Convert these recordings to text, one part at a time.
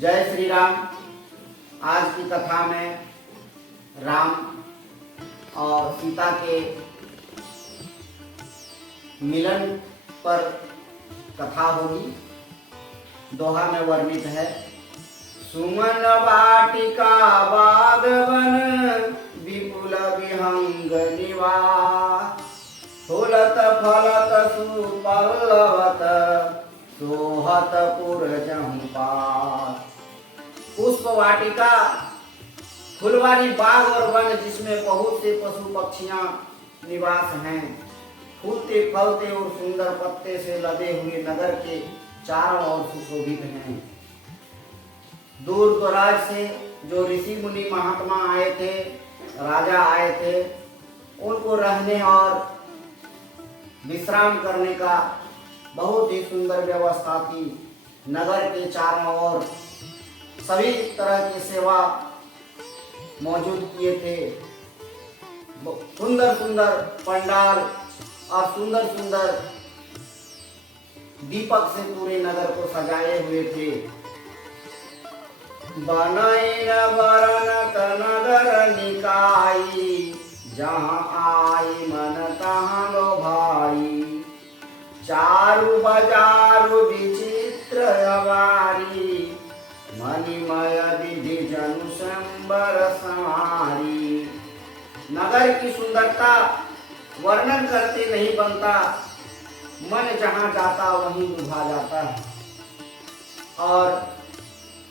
जय श्री राम। आज की कथा में राम और सीता के मिलन पर कथा होगी। दोहा में वर्णित है, सुमन वाटिका बागवन विपुल विहंग निवास, फूलत फलत सुपल्लवत सोहत पुरजहु पास। पुष्प वाटिका फुलवारी बाग और वन जिसमें बहुत से पशु पक्षियां निवास हैं, फूलते फलते और सुंदर पत्ते से लदे हुए नगर के चारों ओर सुशोभित हैं। दूर दराज से जो ऋषि मुनि महात्मा आए थे, राजा आए थे, उनको रहने और विश्राम करने का बहुत ही सुंदर व्यवस्था थी। नगर के चारों ओर सभी तरह की सेवा मौजूद किए थे। सुंदर सुंदर पंडाल और सुंदर सुंदर दीपक से पूरे नगर को सजाए हुए थे। बनैन वरन नगर निकाई, जहाँ आई मन तहाँ लो भाई, चारु बजारु विचित्र अवारी, मणिमय विधि जनु संबर संहारी। नगर की सुंदरता वर्णन करते नहीं बनता, मन जहाँ जाता वहीं लुभा जाता है। और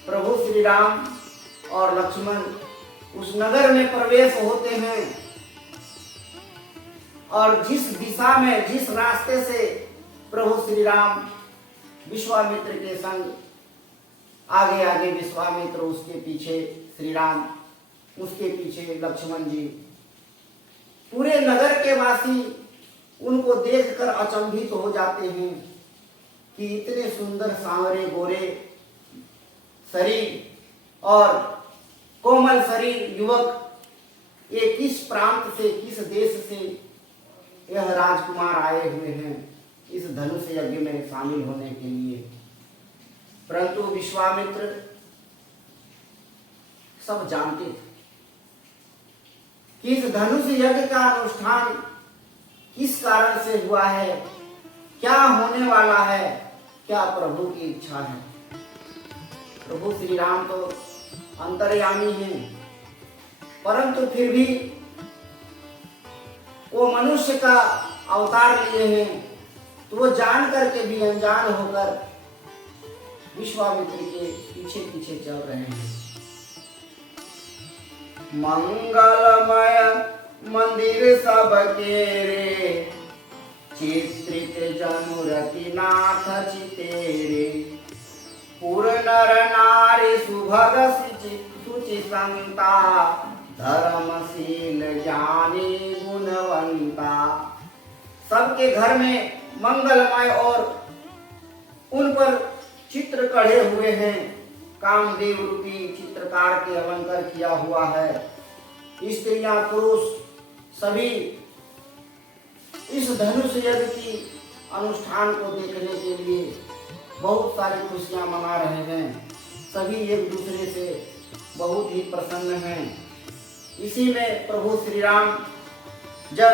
प्रभु श्री राम और लक्ष्मण उस नगर में प्रवेश होते हैं और जिस दिशा में, जिस रास्ते से प्रभु श्री राम विश्वामित्र के संग आगे आगे विश्वामित्र, उसके पीछे श्री राम, उसके पीछे लक्ष्मण जी, पूरे नगर के वासी उनको देखकर अचंभित हो जाते हैं कि इतने सुंदर सांवरे गोरे शरीर और कोमल शरीर युवक ये किस प्रांत से, किस देश से यह राजकुमार आए हुए हैं इस धनुष यज्ञ में शामिल होने के लिए। परंतु विश्वामित्र सब जानते थे कि इस धनुष यज्ञ का अनुष्ठान किस कारण से हुआ है, क्या होने वाला है, क्या प्रभु की इच्छा है। प्रभु श्री राम तो अंतर्यामी हैं, परंतु फिर भी वो मनुष्य का अवतार लिए हैं, तो वो जान करके भी अनजान होकर विश्वामित्र के पीछे पीछे चल रहे हैं। मंगलमय मंदिर सबके रे, चित्रित जनुरति नाथ चितेरे, पुर नर नारी सुभग सुचि संता, धर्मशील ज्ञानी गुणवंता। सबके घर में मंगलमय और उन पर चित्र कढ़े हुए हैं, कामदेव रूपी चित्रकार के अलंकार किया हुआ है। स्त्रियां पुरुष सभी इस धनुष यज्ञ की अनुष्ठान को देखने के लिए बहुत सारी खुशियां मना रहे हैं। सभी एक दूसरे से बहुत ही प्रसन्न हैं। इसी में प्रभु श्री राम जब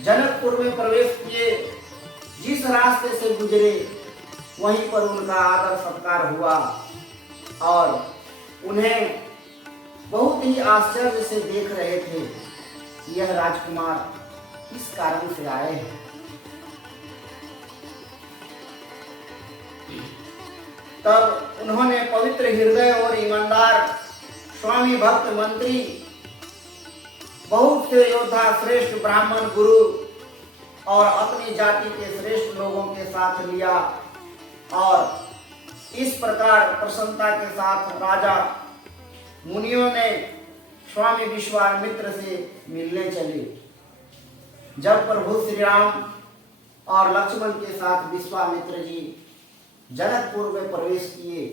जनकपुर में प्रवेश किए, जिस रास्ते से गुजरे वहीं पर उनका आदर सत्कार हुआ और उन्हें बहुत ही आश्चर्य से देख रहे थे कि यह राजकुमार किस कारण से आए हैं। तब उन्होंने पवित्र हृदय और ईमानदार स्वामी भक्त मंत्री, बहुत से योद्धा, श्रेष्ठ ब्राह्मण गुरु और अपनी जाति के श्रेष्ठ लोगों के साथ लिया और इस प्रकार प्रसन्नता के साथ राजा मुनियों ने स्वामी विश्वामित्र से मिलने चले। जब प्रभु श्री राम और लक्ष्मण के साथ विश्वामित्र जी जनकपुर में प्रवेश किए,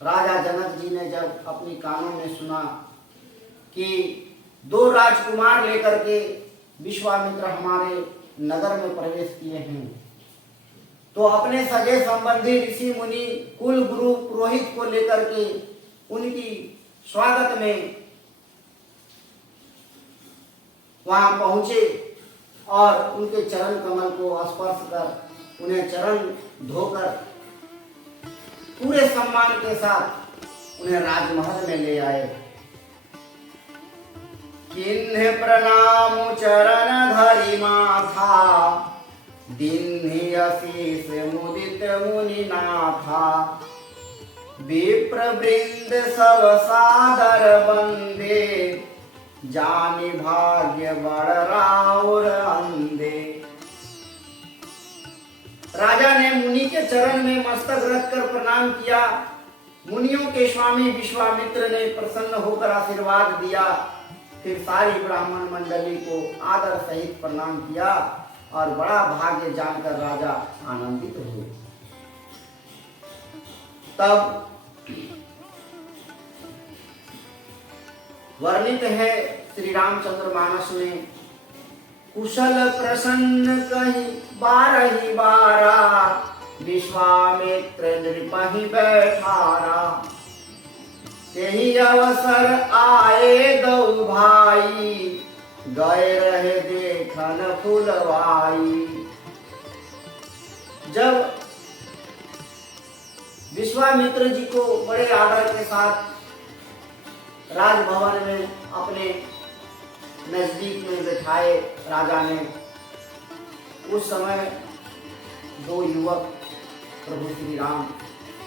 राजा जनक जी ने जब अपनी कानों में सुना कि दो राजकुमार लेकर के विश्वामित्र हमारे नगर में प्रवेश किए हैं, तो अपने सगे संबंधी ऋषि मुनि कुल गुरु पुरोहित को लेकर के उनकी स्वागत में वहां पहुंचे और उनके चरण कमल को स्पर्श कर उन्हें चरण धोकर पूरे सम्मान के साथ उन्हें राजमहल में ले आए। किन्ह प्रणाम चरण धरि माथा, दीन्हि आशीष मुदित मुनि नाथा। विप्र वृंद सब सादर बंदे, जानि भाग्य बड़ राउर अंधे। राजा ने मुनि के चरण में मस्तक रखकर प्रणाम किया। मुनियों के स्वामी विश्वामित्र ने प्रसन्न होकर आशीर्वाद दिया। फिर सारी ब्राह्मण मंडली को आदर सहित प्रणाम किया और बड़ा भाग्य जानकर राजा आनंदित हुए। तब वर्णित है श्री रामचंद्र मानस में, कुशल प्रसन्न कहीं बारही बारा, विश्वामित्र नृपहि बैठारा। तेहि अवसर आए दो भाई, गए रहे देखन फुलवाई। जब विश्वामित्र जी को बड़े आदर के साथ राजभवन में अपने नजदीक में बैठाए राजा ने, उस समय दो युवक प्रभु श्री राम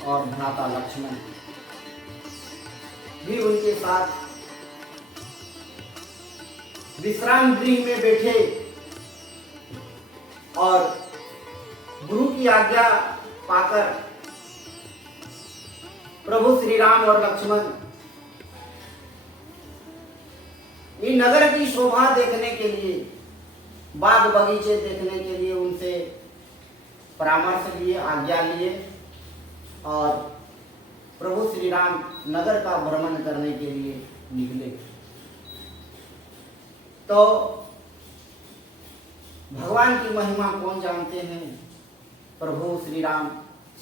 और भ्राता लक्ष्मण भी उनके साथ विश्राम गृह में बैठे और गुरु की आज्ञा पाकर प्रभु श्री राम और लक्ष्मण इस नगर की शोभा देखने के लिए, बाग बगीचे देखने के लिए उनसे परामर्श लिए, आज्ञा लिए और प्रभु श्री राम नगर का भ्रमण करने के लिए निकले। तो भगवान की महिमा कौन जानते हैं? प्रभु श्री राम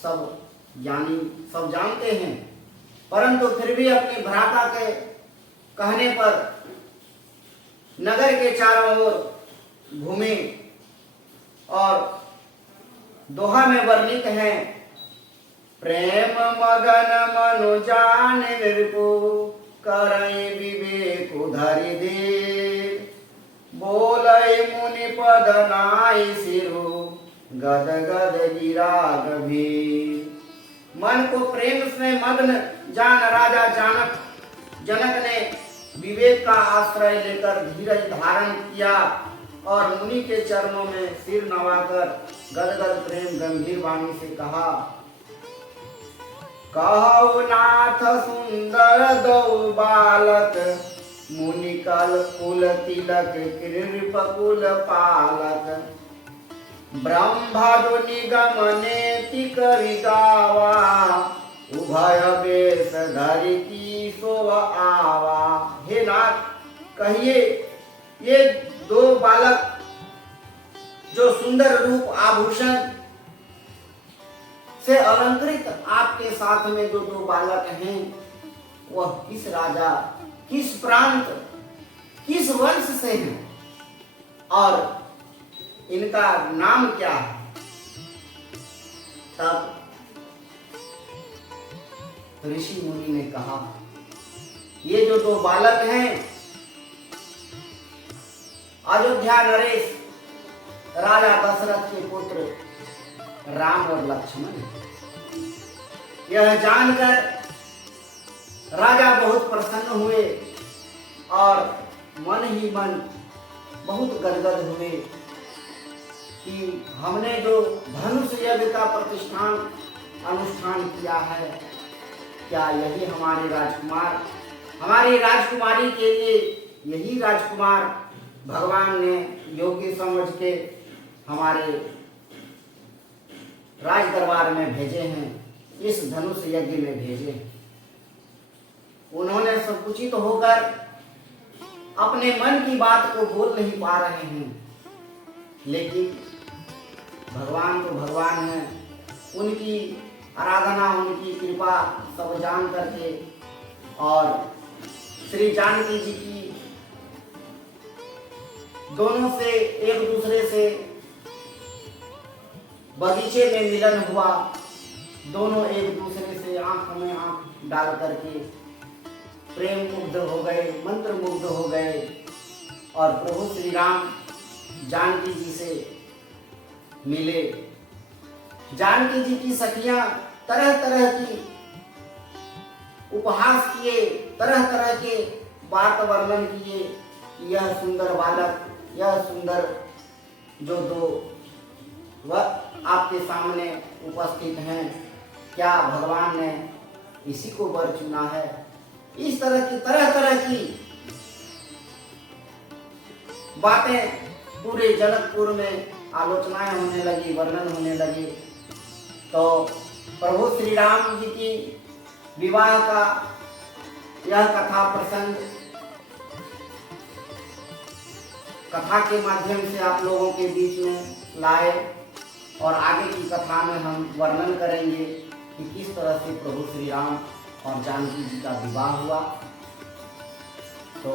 सब ज्ञानी, सब जानते हैं, परंतु फिर भी अपने भ्राता के कहने पर नगर के चारों ओर घूमे और दोहा में वर्णित है, प्रेम मगन मनु जान निर्को, करई विवेक धरि दे। बोलई मुनि पद नाई सिरु, गद गद गिरा गभीर। मन को प्रेम से मग्न जान राजा जनक ने विवेक का आश्रय लेकर धीरज धारण किया और मुनि के चरणों में सिर नवाकर गदगद प्रेम गंभीर वाणी से कहा, कहु नाथ सुंदर दो बालक, मुनि कल कुल तिलक कृप कुल पालक। ब्रह्मदु निगम नेति करि गावा, उभय बेश धरि की शोभा आवा। हे नाथ, कहिए ये दो बालक जो सुंदर रूप आभूषण से अलंकृत आपके साथ में जो दो बालक हैं, वह किस राजा, किस प्रांत, किस वंश से हैं और इनका नाम क्या है? तब ऋषि मुनि ने कहा, ये जो दो बालक हैं अयोध्या नरेश राजा दशरथ के पुत्र राम और लक्ष्मण। यह जानकर राजा बहुत प्रसन्न हुए और मन ही मन बहुत गदगद हुए कि हमने जो धनुष यज्ञ का प्रतिष्ठान अनुष्ठान किया है, क्या यही हमारे राजकुमार, हमारी राजकुमारी के लिए यही राजकुमार भगवान ने योग्य समझ के हमारे राज दरबार में भेजे हैं, इस धनुष यज्ञ में भेजे हैं। उन्होंने संकुचित होकर अपने मन की बात को बोल नहीं पा रहे हैं, लेकिन भगवान तो भगवान हैं, उनकी आराधना, उनकी कृपा सब जान करके और श्री जानकी जी की दोनों से एक दूसरे से बगीचे में मिलन हुआ। दोनों एक दूसरे से आंख में आंख डाल करके प्रेम मुग्ध हो गए, मंत्र मुग्ध हो गए और प्रभु श्री राम जानकी जी से मिले। जानकी जी की सखियां तरह तरह की उपहास किए, तरह तरह के बात वर्णन किए कि यह सुंदर बालक, यह सुंदर जो दो वह आपके सामने उपस्थित हैं, क्या भगवान ने इसी को वर चुना है। इस तरह की तरह तरह की बातें पूरे जनकपुर में आलोचनाएं होने लगी, वर्णन होने लगी। तो प्रभु श्री राम जी की विवाह का यह कथा प्रसंग कथा के माध्यम से आप लोगों के बीच में लाए और आगे की कथा में हम वर्णन करेंगे कि किस तरह से प्रभु श्री राम और जानकी जी का विवाह हुआ। तो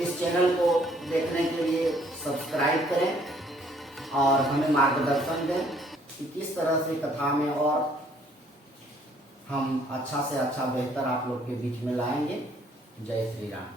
इस चैनल को देखने के लिए सब्सक्राइब करें और हमें मार्गदर्शन दें कि किस तरह से कथा में और हम अच्छा से अच्छा बेहतर आप लोग के बीच में लाएंगे। जय श्री राम।